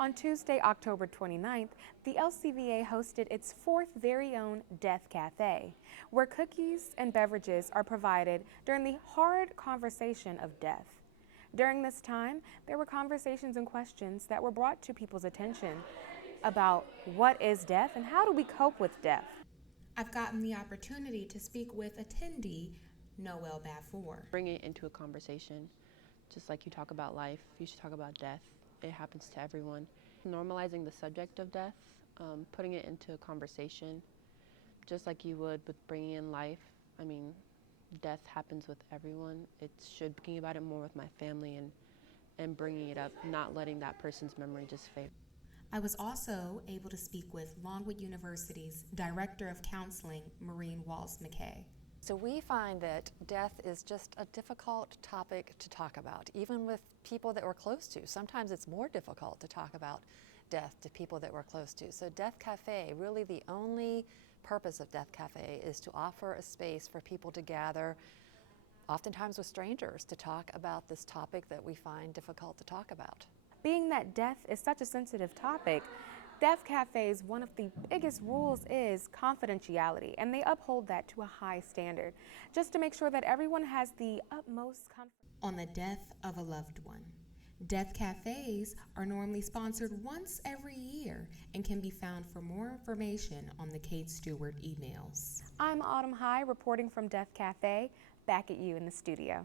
On Tuesday, October 29th, the LCVA hosted its fourth very own Death Cafe, where cookies and beverages are provided during the hard conversation of death. During this time, there were conversations and questions that were brought to people's attention about what is death and how do we cope with death. I've gotten the opportunity to speak with attendee Noel Bafour. Bring it into a conversation. Just like you talk about life, you should talk about death. It happens to everyone. Normalizing the subject of death, putting it into a conversation, just like you would with bringing in life. I mean, death happens with everyone. It should be thinking about it more with my family and bringing it up, not letting that person's memory just fade. I was also able to speak with Longwood University's Director of Counseling, Maureen Walls-McKay. So we find that death is just a difficult topic to talk about, even with people that we're close to. Sometimes it's more difficult to talk about death to people that we're close to. So Death Cafe, really the only purpose of Death Cafe is to offer a space for people to gather, oftentimes with strangers, to talk about this topic that we find difficult to talk about. Being that death is such a sensitive topic, Death Cafe's one of the biggest rules is confidentiality, and they uphold that to a high standard, just to make sure that everyone has the utmost comfort. On the death of a loved one. Death Cafes are normally sponsored once every year and can be found for more information on the Kate Stewart emails. I'm Autumn High reporting from Death Cafe, back at you in the studio.